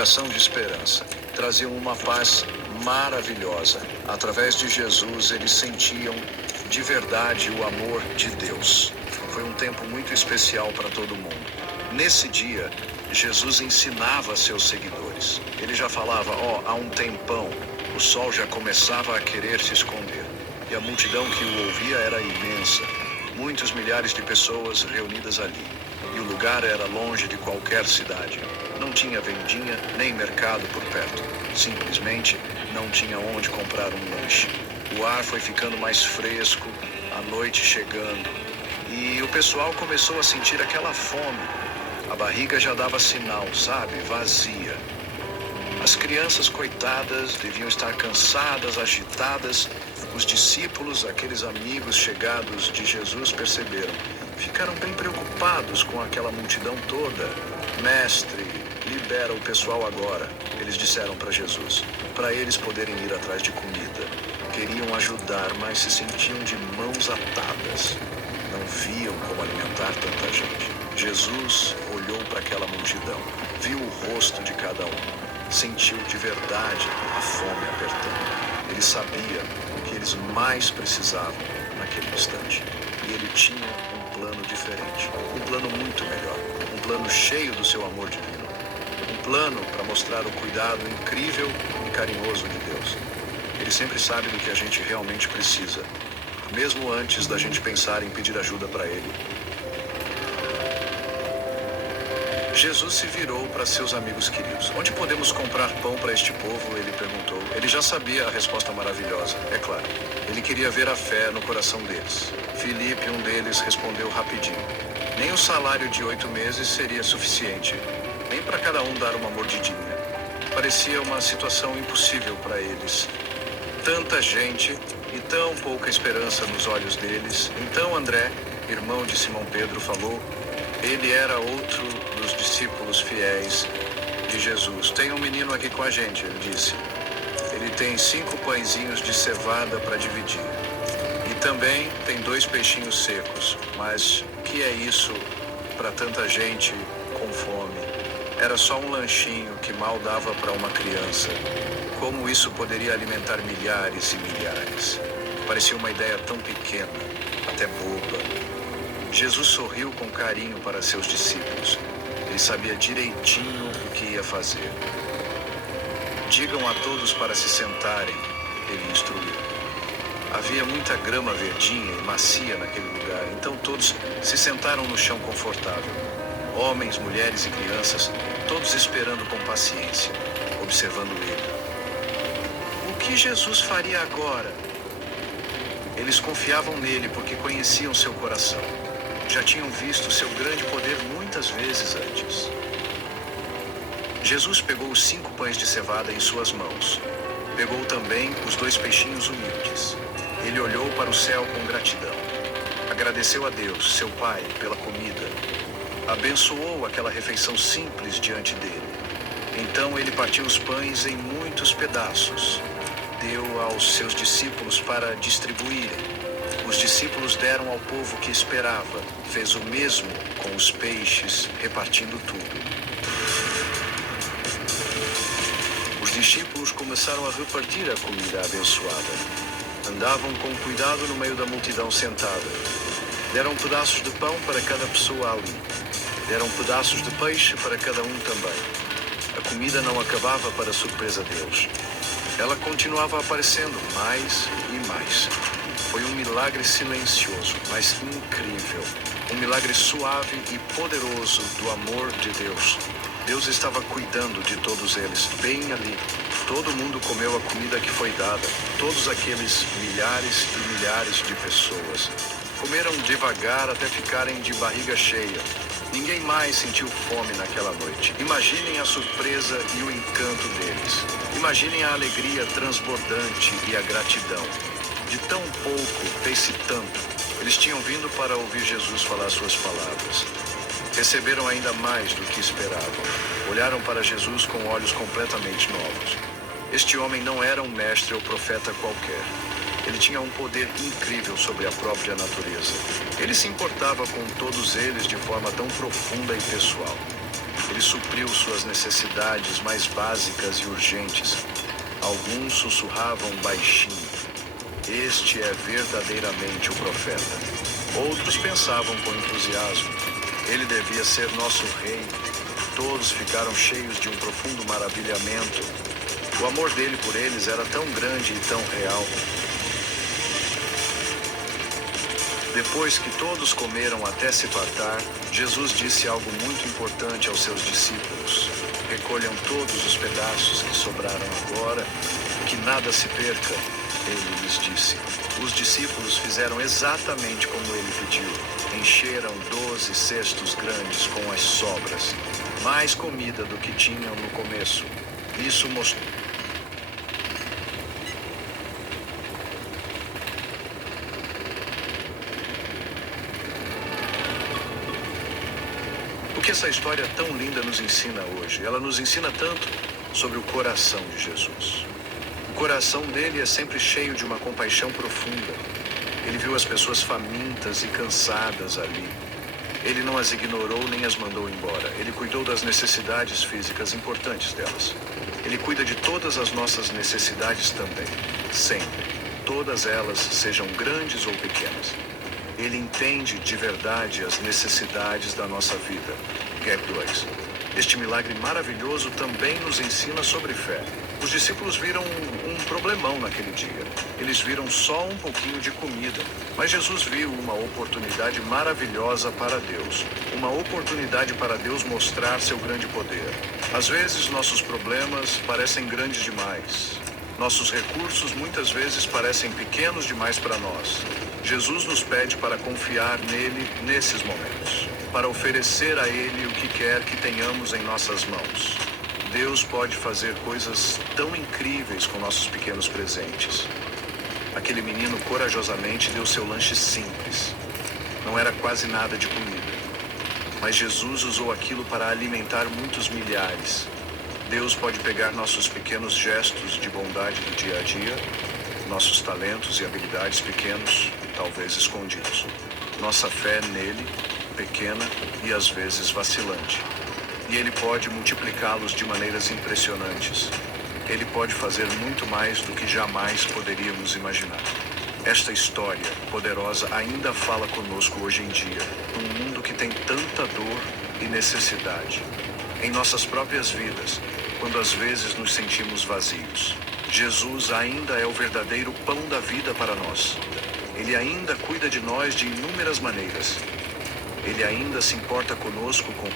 coração de esperança. Traziam uma paz maravilhosa. Através de Jesus, eles sentiam de verdade o amor de Deus. Foi um tempo muito especial para todo mundo. Nesse dia, Jesus ensinava a seus seguidores. Ele já falava, há um tempão, o sol já começava a querer se esconder. E a multidão que o ouvia era imensa. Muitos milhares de pessoas reunidas ali. E o lugar era longe de qualquer cidade. Não tinha vendinha nem mercado por perto. Simplesmente não tinha onde comprar um lanche. O ar foi ficando mais fresco, a noite chegando. E o pessoal começou a sentir aquela fome. A barriga já dava sinal, sabe? Vazia. As crianças, coitadas, deviam estar cansadas, agitadas. Os discípulos, aqueles amigos chegados de Jesus, perceberam. Ficaram bem preocupados com aquela multidão toda. Mestre, libera o pessoal agora, eles disseram para Jesus, para eles poderem ir atrás de comida. Queriam ajudar, mas se sentiam de mãos atadas. Não viam como alimentar tanta gente. Jesus olhou para aquela multidão, viu o rosto de cada um, sentiu de verdade a fome apertando. Ele sabia o que eles mais precisavam naquele instante. E ele tinha um plano diferente, um plano muito melhor, um plano cheio do seu amor divino. Um plano para mostrar o cuidado incrível e carinhoso de Deus. Ele sempre sabe do que a gente realmente precisa, mesmo antes da gente pensar em pedir ajuda para ele. Jesus se virou para seus amigos queridos. Onde podemos comprar pão para este povo? Ele perguntou. Ele já sabia a resposta maravilhosa, é claro. Ele queria ver a fé no coração deles. Filipe, um deles, respondeu rapidinho. Nem o salário de 8 meses seria suficiente, nem para cada um dar uma mordidinha. Parecia uma situação impossível para eles. Tanta gente e tão pouca esperança nos olhos deles. Então André, irmão de Simão Pedro, falou. Ele era outro dos discípulos fiéis de Jesus. Tem um menino aqui com a gente, ele disse. Ele tem 5 pãezinhos de cevada para dividir. E também tem 2 peixinhos secos. Mas o que é isso para tanta gente com fome? Era só um lanchinho que mal dava para uma criança. Como isso poderia alimentar milhares e milhares? Parecia uma ideia tão pequena, até boba. Jesus sorriu com carinho para seus discípulos. Ele sabia direitinho o que ia fazer. Digam a todos para se sentarem, ele instruiu. Havia muita grama verdinha e macia naquele lugar, então todos se sentaram no chão confortável. Homens, mulheres e crianças, todos esperando com paciência, observando ele. O que Jesus faria agora? Eles confiavam nele porque conheciam seu coração. Já tinham visto seu grande poder muitas vezes antes. Jesus pegou os 5 pães de cevada em suas mãos. Pegou também os 2 peixinhos humildes. Ele olhou para o céu com gratidão. Agradeceu a Deus, seu Pai, pela comida. Abençoou aquela refeição simples diante dele. Então ele partiu os pães em muitos pedaços. Deu aos seus discípulos para distribuírem. Os discípulos deram ao povo que esperava. Fez o mesmo com os peixes, repartindo tudo. Os discípulos começaram a repartir a comida abençoada. Andavam com cuidado no meio da multidão sentada. Deram pedaços de pão para cada pessoa ali. Deram pedaços de peixe para cada um também. A comida não acabava para surpresa deles. Ela continuava aparecendo mais e mais. Foi um milagre silencioso, mas incrível. Um milagre suave e poderoso do amor de Deus. Deus estava cuidando de todos eles, bem ali. Todo mundo comeu a comida que foi dada. Todos aqueles milhares e milhares de pessoas. Comeram devagar até ficarem de barriga cheia. Ninguém mais sentiu fome naquela noite. Imaginem a surpresa e o encanto deles. Imaginem a alegria transbordante e a gratidão. De tão pouco, fez-se tanto. Eles tinham vindo para ouvir Jesus falar suas palavras. Receberam ainda mais do que esperavam. Olharam para Jesus com olhos completamente novos. Este homem não era um mestre ou profeta qualquer. Ele tinha um poder incrível sobre a própria natureza. Ele se importava com todos eles de forma tão profunda e pessoal. Ele supriu suas necessidades mais básicas e urgentes. Alguns sussurravam baixinho: "Este é verdadeiramente o profeta." Outros pensavam com entusiasmo: "Ele devia ser nosso rei." Todos ficaram cheios de um profundo maravilhamento. O amor dele por eles era tão grande e tão real. Depois que todos comeram até se fartar, Jesus disse algo muito importante aos seus discípulos: "Recolham todos os pedaços que sobraram agora, que nada se perca." Ele lhes disse. Os discípulos fizeram exatamente como ele pediu. Encheram 12 cestos grandes com as sobras, mais comida do que tinham no começo. Isso mostrou o que essa história tão linda nos ensina hoje. Ela nos ensina tanto sobre o coração de Jesus. O coração dele é sempre cheio de uma compaixão profunda. Ele viu as pessoas famintas e cansadas ali. Ele não as ignorou nem as mandou embora. Ele cuidou das necessidades físicas importantes delas. Ele cuida de todas as nossas necessidades também, sempre. Todas elas, sejam grandes ou pequenas. Ele entende de verdade as necessidades da nossa vida. Gap 2. Este milagre maravilhoso também nos ensina sobre fé. Os discípulos viram um problemão naquele dia. Eles viram só um pouquinho de comida. Mas Jesus viu uma oportunidade maravilhosa para Deus. Uma oportunidade para Deus mostrar seu grande poder. Às vezes nossos problemas parecem grandes demais. Nossos recursos muitas vezes parecem pequenos demais para nós. Jesus nos pede para confiar nele nesses momentos, para oferecer a ele o que quer que tenhamos em nossas mãos. Deus pode fazer coisas tão incríveis com nossos pequenos presentes. Aquele menino corajosamente deu seu lanche simples. Não era quase nada de comida, mas Jesus usou aquilo para alimentar muitos milhares. Deus pode pegar nossos pequenos gestos de bondade do dia a dia, nossos talentos e habilidades pequenos, talvez escondidos. Nossa fé nele, pequena e às vezes vacilante. E ele pode multiplicá-los de maneiras impressionantes. Ele pode fazer muito mais do que jamais poderíamos imaginar. Esta história poderosa ainda fala conosco hoje em dia, num mundo que tem tanta dor e necessidade. Em nossas próprias vidas, quando às vezes nos sentimos vazios, Jesus ainda é o verdadeiro pão da vida para nós. Ele ainda cuida de nós de inúmeras maneiras. Ele ainda se importa conosco com